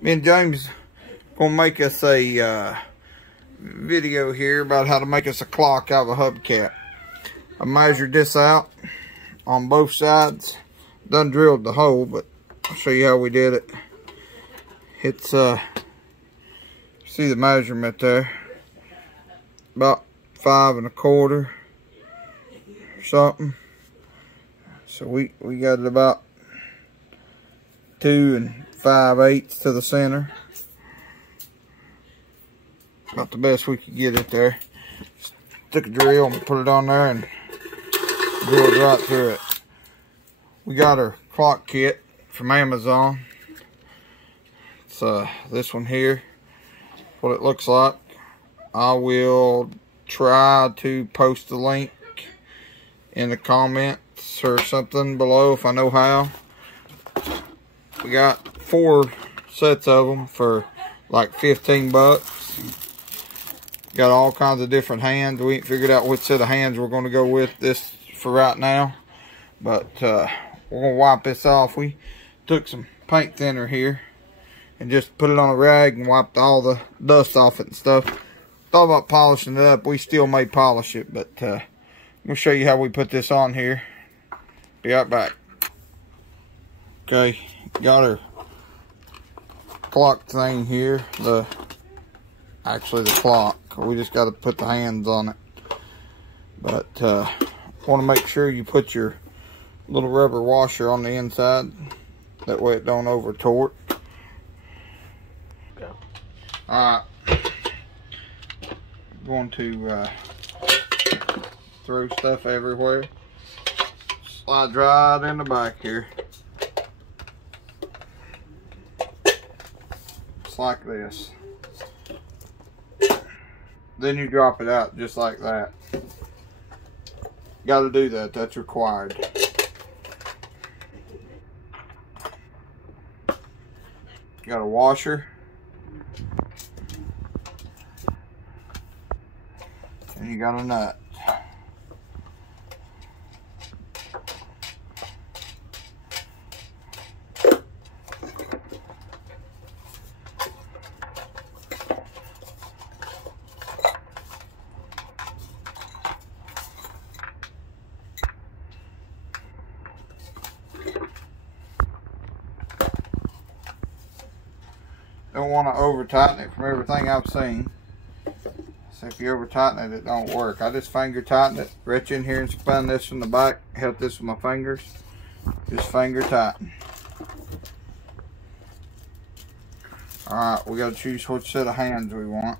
Me and James gonna make us a video here about how to make us a clock out of a hubcap. I measured this out on both sides. Done drilled the hole, but I'll show you how we did it. It's see the measurement there, about 5 1/4 or something. So we got it about 2 5/8 to the center. About the best we could get it there. Stick a drill and put it on there and drilled right through it. We got our clock kit from Amazon. It's this one here, what it looks like. I will try to post the link in the comments or something below if I know how. We got 4 sets of them for like 15 bucks. Got all kinds of different hands. We ain't figured out which set of hands we're going to go with this for right now, but we're going to wipe this off. We took some paint thinner here and just put it on a rag and wiped all the dust off it and stuff. Thought about polishing it up. We still may polish it, but I'm going to show you how we put this on here. Be right back. Okay, got our clock thing here. Actually the clock. We just got to put the hands on it. But want to make sure you put your little rubber washer on the inside. That way it don't over torque. Go. Alright. Going to throw stuff everywhere. Slides right in the back here. Just like this. Then you drop it out just like that. Got to do that. That's required. Got a washer. And you got a nut. Don't want to over tighten it from everything I've seen. So if you over tighten it, it don't work. I just finger tighten it, reach in here and spun this from the back, held this with my fingers, just finger tighten. Alright, we got to choose which set of hands we want.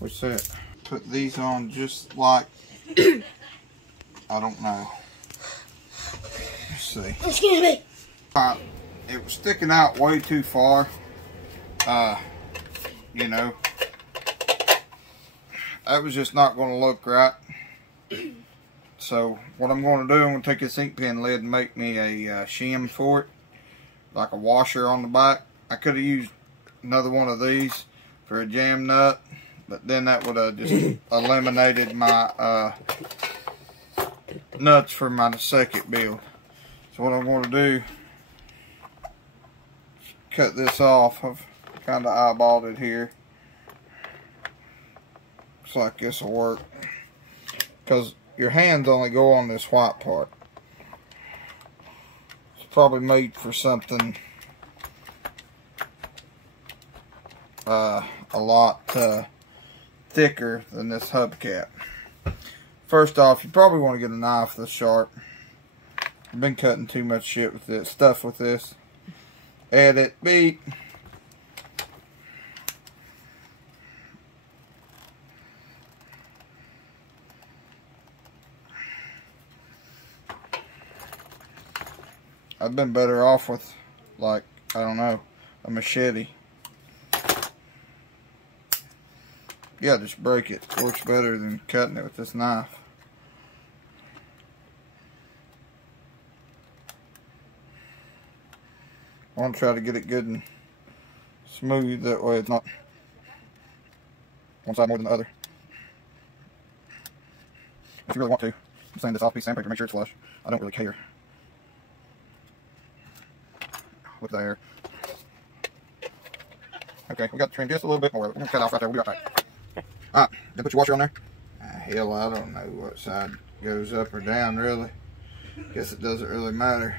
Which set? Put these on just like, I don't know. See. Excuse me. It was sticking out way too far. You know, that was just not going to look right. So what I'm going to do, I'm going to take this ink pen lid and make me a shim for it, like a washer on the back. I could have used another one of these for a jam nut, but then that would have just eliminated my nuts for my second build. So what I'm going to do is cut this off. I've kind of eyeballed it here. Looks like this will work. Because your hands only go on this white part. It's probably made for something a lot thicker than this hubcap. First off, you probably want to get a knife that's sharp. I've been cutting too much shit with this stuff with this. Edit, beep. I've been better off with, like, I don't know, a machete. Yeah, just break it. It works better than cutting it with this knife. I want to try to get it good and smooth, that way it's not one side more than the other. If you really want to, I'm saying this off piece sandpaper, make sure it's flush. I don't really care. with there. Okay, we got to trim just a little bit more. We're going to cut off right there. We'll be right back. Alright, then put your washer on there. Hell, I don't know what side goes up or down, really. Guess it doesn't really matter.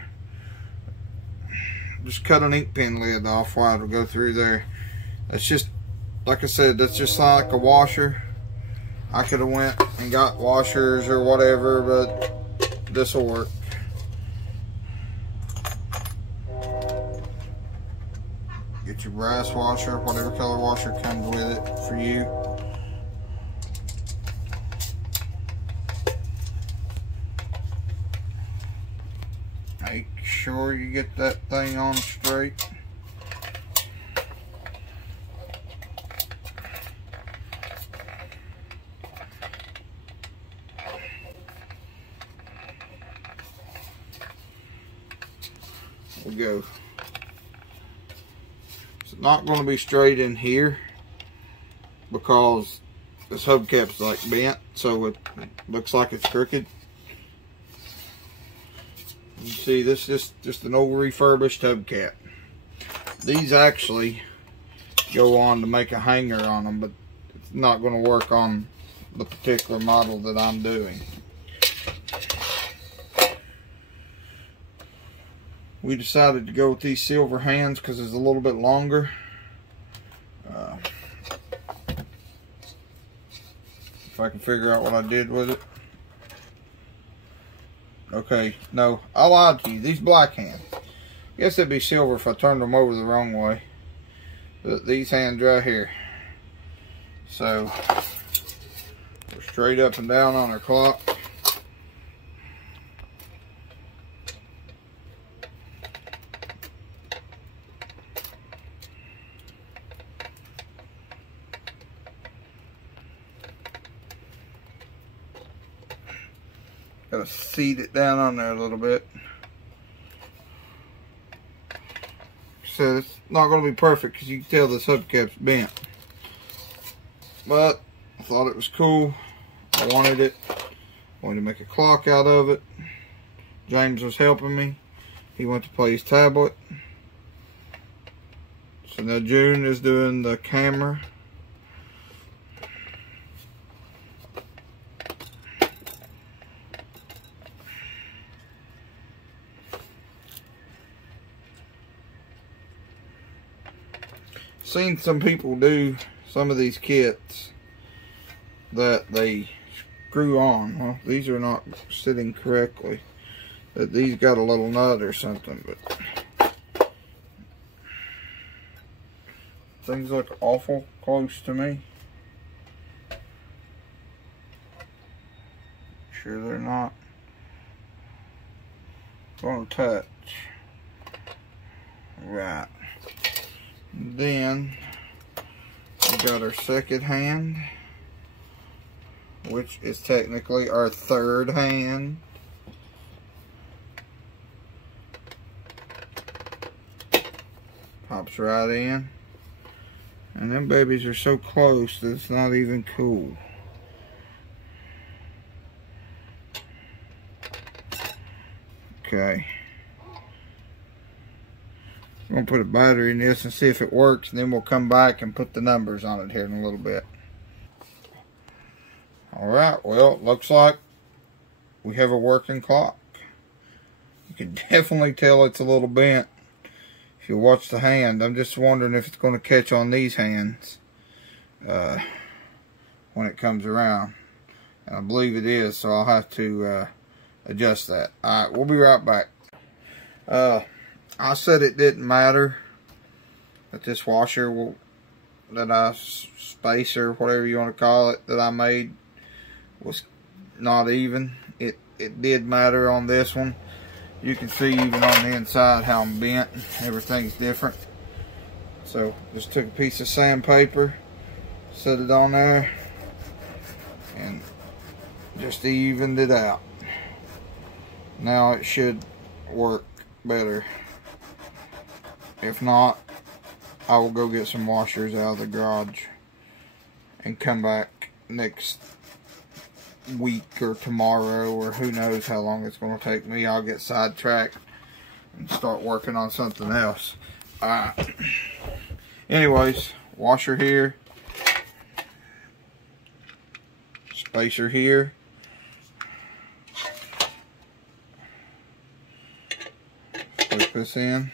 Just cut an ink pen lid off while it'll go through there. That's just, like I said, that's just like a washer. I could have went and got washers or whatever, but this will work. Get your brass washer, whatever color washer comes with it for you. Make sure you get that thing on straight. We go. It's not going to be straight in here because this hubcap's like bent, so it looks like it's crooked. You see, this is just an old refurbished hubcap. These actually go on to make a hanger on them, but it's not going to work on the particular model that I'm doing. We decided to go with these silver hands because it's a little bit longer. If I can figure out what I did with it. Okay, no, I lied to you. These black hands. Guess they'd be silver if I turned them over the wrong way. But these hands right here. So, we're straight up and down on our clock. Gotta seat it down on there a little bit. So it's not going to be perfect because you can tell this hubcap's bent. But I thought it was cool. I wanted it. I wanted to make a clock out of it. James was helping me. He went to play his tablet. So now June is doing the camera. Seen some people do some of these kits that they screw on. Well, these are not sitting correctly. That these got a little nut or something, but things look awful close to me. Sure they're not gonna touch. Right. Then we got our second hand, which is technically our third hand. Pops right in. And them babies are so close that it's not even cool. Okay. I'm going to put a battery in this and see if it works, and then we'll come back and put the numbers on it here in a little bit. Alright, well, looks like we have a working clock. You can definitely tell it's a little bent if you watch the hand. I'm just wondering if it's going to catch on these hands when it comes around. And I believe it is, so I'll have to adjust that. Alright, we'll be right back. I said it didn't matter that this washer spacer, whatever you want to call it, that I made was not even. It did matter on this one. You can see even on the inside how I'm bent. Everything's different. So just took a piece of sandpaper, set it on there, and just evened it out. Now it should work better. If not, I will go get some washers out of the garage and come back next week or tomorrow, or who knows how long it's going to take me. I'll get sidetracked and start working on something else. Anyways, washer here, spacer here, put this in.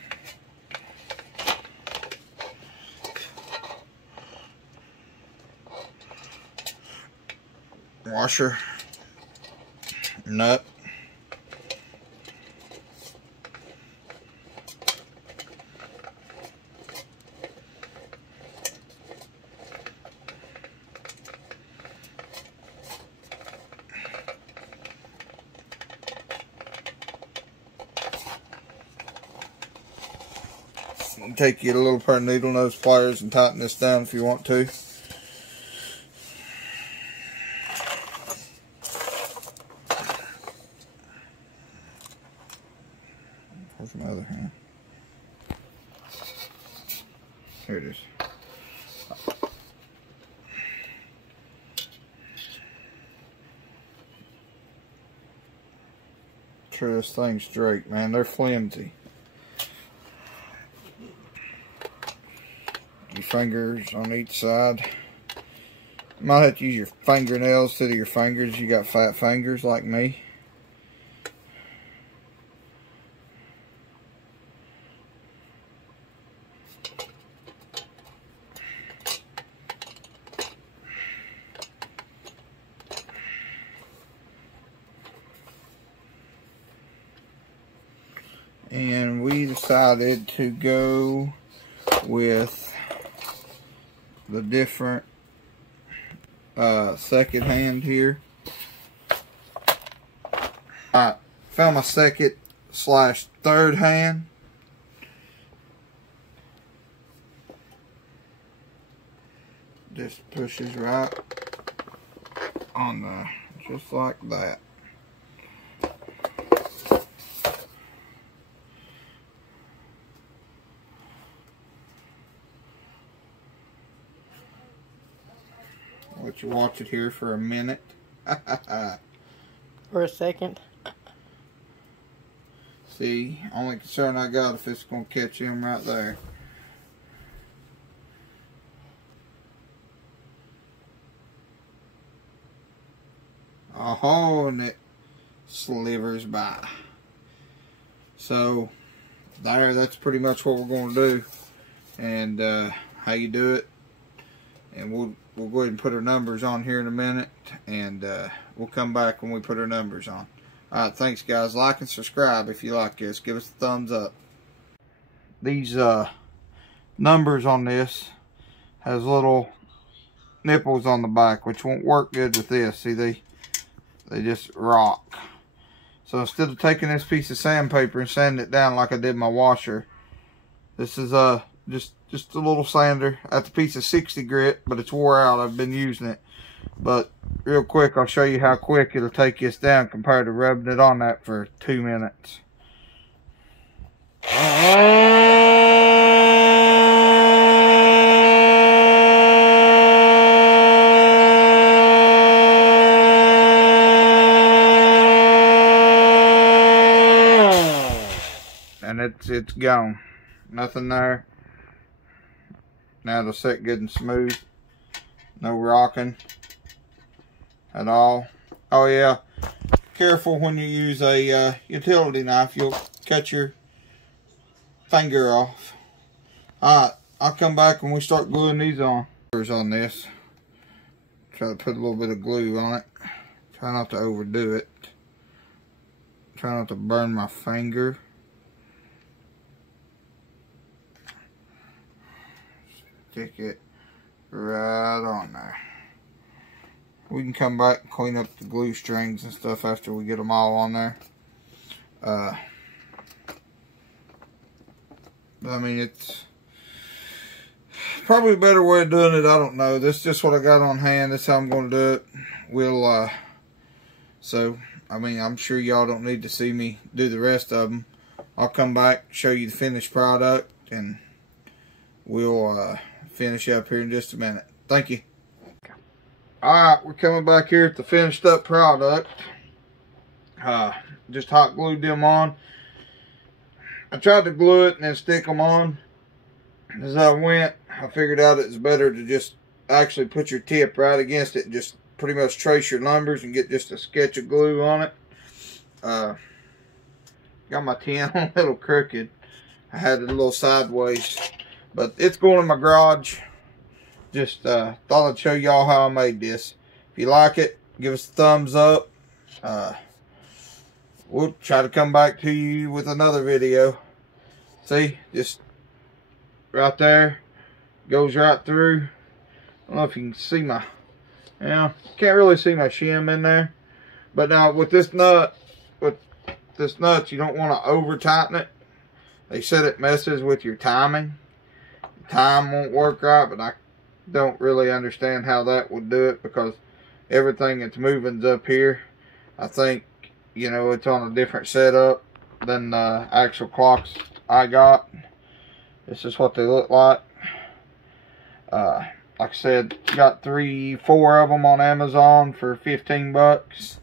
Washer, nut, take you a little pair of needle nose pliers and tighten this down if you want to. Where's my other hand? Here it is. Sure, this thing's straight, man. They're flimsy. Your fingers on each side. You might have to use your fingernails instead of your fingers. You got fat fingers like me. And we decided to go with the different second hand here. I found my second / third hand. Just pushes right on there, just like that. Let you watch it here for a minute. For a second. See, only concern I got if it's going to catch him right there. Oh, and it slivers by. So, that's pretty much what we're going to do. And how you do it. And we'll go ahead and put our numbers on here in a minute, and we'll come back when we put our numbers on. Alright, thanks guys. Like and subscribe if you like this. Give us a thumbs up. These numbers on this has little nipples on the back, which won't work good with this. See, they just rock. So instead of taking this piece of sandpaper and sanding it down like I did my washer, this is just a little sander. That's a piece of 60 grit, but it's wore out. I've been using it. But real quick, I'll show you how quick it'll take this down compared to rubbing it on that for 2 minutes. And it's gone. Nothing there. Now it'll set good and smooth. No rocking at all. Oh yeah, careful when you use a utility knife. You'll cut your finger off. Alright, I'll come back when we start gluing these on. On this. Try to put a little bit of glue on it. Try not to overdo it. Try not to burn my finger. Stick it right on there. We can come back and clean up the glue strings and stuff after we get them all on there. But I mean, it's probably a better way of doing it. I don't know. This is just what I got on hand. That's how I'm going to do it. We'll so I mean, I'm sure y'all don't need to see me do the rest of them. I'll come back, show you the finished product, and we'll finish up here in just a minute. Thank you. Alright, we're coming back here at the finished up product. Just hot glued them on. I tried to glue it and then stick them on. As I went, I figured out it's better to just actually put your tip right against it and just pretty much trace your numbers and get just a sketch of glue on it. Got my 10 a little crooked. I had it a little sideways, but it's going in my garage. Just thought I'd show y'all how I made this. If you like it, give us a thumbs up. We'll try to come back to you with another video. See, just right there, goes right through. I don't know if you can see my, can't really see my shim in there. But now with this nut, you don't want to over tighten it. They said it messes with your timing. Time won't work right, but I don't really understand how that would do it, because everything that's moving's up here. I think, you know, it's on a different setup than the actual clocks I got. This is what they look like. Like I said, got 4 of them on Amazon for 15 bucks.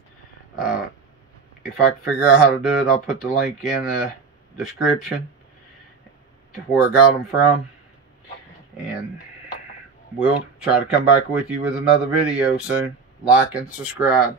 If I can figure out how to do it, I'll put the link in the description to where I got them from. And we'll try to come back with you with another video soon. Like and subscribe.